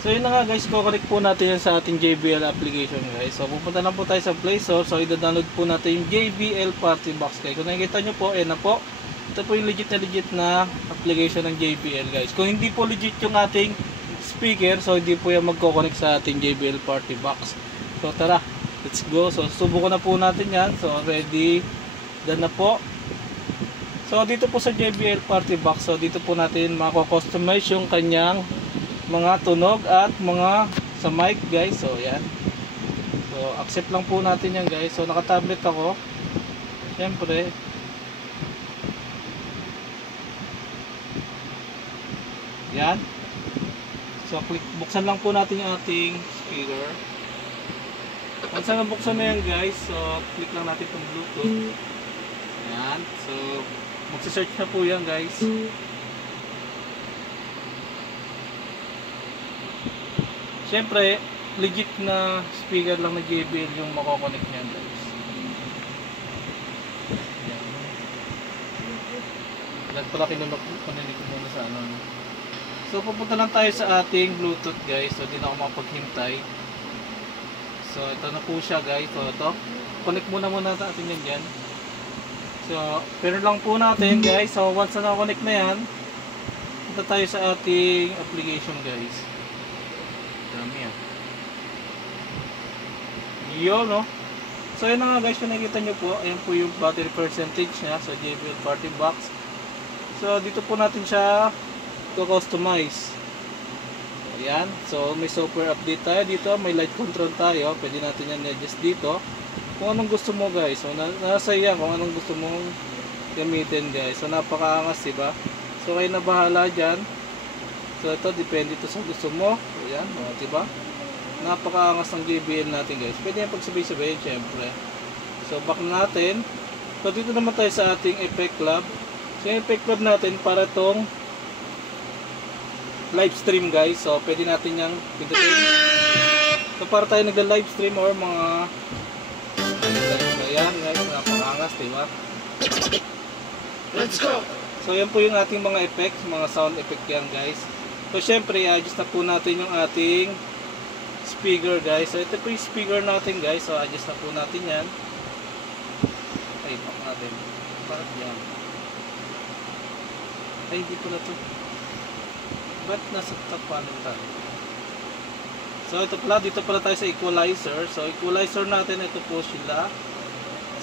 So yun na nga guys, kukonek po natin yan sa ating JBL application guys. So pupunta lang po tayo sa Play Store. So i-download po natin yung JBL Party Box guys. Kung nakikita nyo po, na po. Ito po yung legit na application ng JBL guys. Kung hindi po legit yung ating speaker, so hindi po yan magkokonek sa ating JBL Party Box. So tara, let's go. So subukan na po natin yan. So ready, done na po. So dito po sa JBL Party Box, so dito po natin mako-customize yung kanyang mga tunog at mga sa mic guys. So yan. So accept lang po natin yan guys. So naka-tablet ako. Syempre. Yan. So click, buksan lang po natin yung ating speaker. Once na buksan na yan guys, so click lang natin itong Bluetooth. Yan. So magse-search na po yan guys. Siyempre, legit na speaker lang na JBL yung makokonect niyan guys. Nagpala kinunok ko muna sa ano. So pupunta lang tayo sa ating Bluetooth guys. So di na ako mapaghintay. So ito na po siya guys. So ito, connect muna natin yan dyan. So pero lang po natin guys. So once na connect na yan, punta tayo sa ating application guys. Dami yan. Yun no. So yun na nga guys, kung nakikita nyo po, ayan po yung battery percentage niya sa JBL Party Box. So dito po natin siya customize. Ayan. So may software update tayo dito, may light control tayo. Pwede natin yan adjust dito kung anong gusto mo guys. So nasa yan kung anong gusto mong gamitin guys. So napakaangas diba? So kayo na bahala dyan. So ito depende ito sa gusto mo. Ayan, diba? Napakaangas ng JBL natin guys. Pwede yan pagsabay-sabayin syempre. So back natin. So dito naman tayo sa ating Effect Club. So yung Effect Club natin para itong live stream guys. So pwede natin yung pindutin. So para tayo nagla-live stream or mga ayan guys, napakaangas diba? Let's go! So yan po yung ating mga effects, mga sound effect yan guys. So syempre i-adjust na po natin yung ating speaker guys. So ito po yung speaker natin guys. So adjust na po natin yan. Ay, back natin. Bakit yan? Ay, hindi po na ito. Ba't nasa top panel tayo? So ito pala, dito pala tayo sa equalizer. So equalizer natin, ito po sila.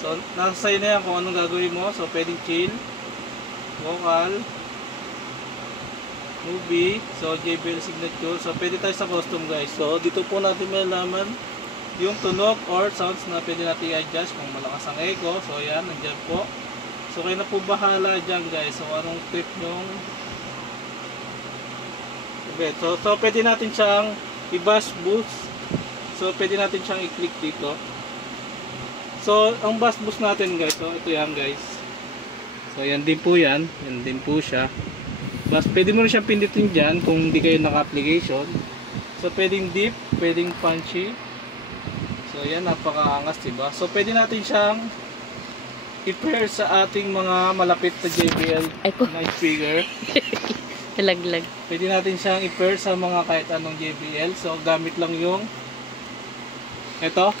So nasa sa'yo na yan kung anong gagawin mo. So pwedeng chill, vocal, movie, so JBL signature. So pwede tayo sa custom guys. So dito po natin malalaman yung tunog or sounds na pwede natin i-adjust kung malakas ang echo. So ayan, nandiyan po. So kayo na po bahala dyan guys. So anong trip nyong so pwede natin siyang i-bass boost. So pwede natin siyang i-click dito. So ang bass boost natin guys, so ito yan guys. So yan din po yan. Yan din po siya. Bass, pwede mo rin siyang pindutin dyan kung hindi kayo naka-application. So pwedeng deep, pwedeng punchy. So yan, napakaangas diba? So pwede natin siyang i-pair sa ating mga malapit na JBL na speaker. Laglag. Pwede natin siyang i-pair sa mga kahit anong JBL. So gamit lang yung ito,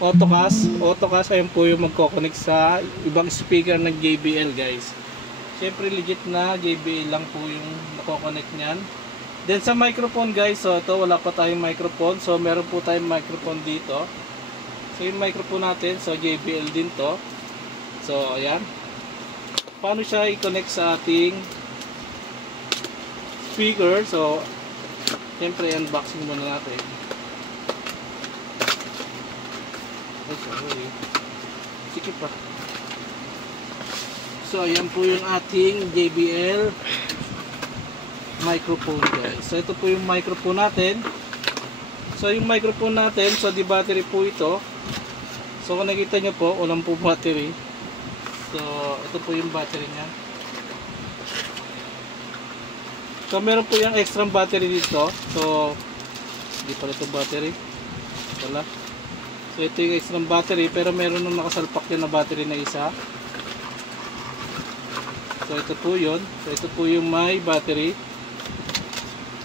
autocast. Autocast, ayun po yung magkoconnect sa ibang speaker ng JBL guys. Siyempre legit na JBL lang po yung nakoconnect niyan. Then sa microphone guys, so ito wala pa tayong microphone. So meron po tayong microphone dito. So yung microphone natin, so JBL din to. So ayan. Paano siya i-connect sa ating speaker? So siyempre unboxing muna natin. Ay sorry. Sikip pa. So ayan po yung ating JBL microphone guys. So ito po yung microphone natin. So yung microphone natin, so di battery po ito. So kung nakita nyo po, walang po battery. So ito po yung battery nya. So meron po yung extra battery dito. So hindi pala ito battery. Wala. So ito yung extra battery, pero meron nung nakasalpak yan na battery na isa. So ito po yun. So ito po yung may battery.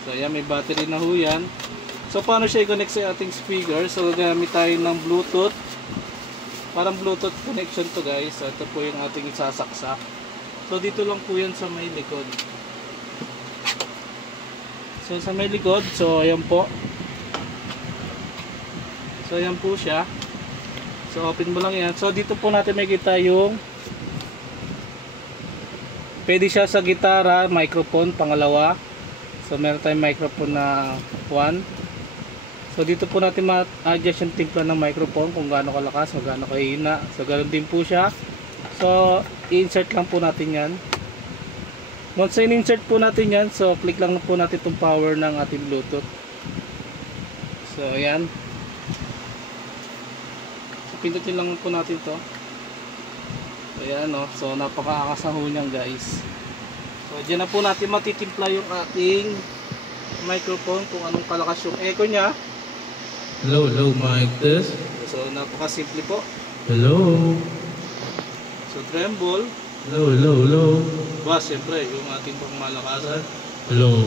So So ayan, may battery na ho yan. So paano siya i-connect sa ating speaker? So gagamit tayo ng Bluetooth. Parang Bluetooth connection to guys. So, ito po yung ating isasaksak. So dito lang po yan sa may likod. So sa may likod, so ayan po. So ayan po siya. So open mo lang yan. So dito po natin makikita yung pwede siya sa gitara, microphone, pangalawa. So meron tayong microphone na 1. So dito po natin ma-adjust yung timpla ng microphone kung gaano kalakas o gaano kahina. So ganoon din po siya. So i-insert lang po natin yan. Once in-insert po natin yan, so click lang po natin itong power ng ating Bluetooth. So ayan. So pindutin lang po natin to. So ayan o. So napaka-akasaho niyan guys. So dyan na po natin matitimpla yung ating microphone kung anong kalakas yung echo niya. Hello, hello, mic test. So napaka-simple po. Hello. So tremble. Hello, hello, hello. Bass, siyempre, yung ating pangmalakasan. Hello.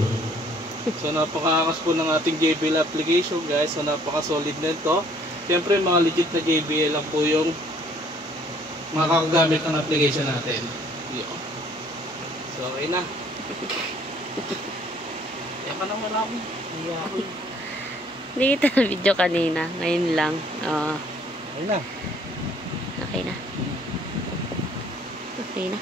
So napaka-akas po ng ating JBL application guys. So napaka-solid nito. Siyempre mga legit na JBL lang po yung makakagamit ng application natin. Yun. So ayun na. Yan ka na marami. Hindi ako. Hindi kita video kanina. Ngayon lang. Oo. Ayun na. Okay na. Okay na.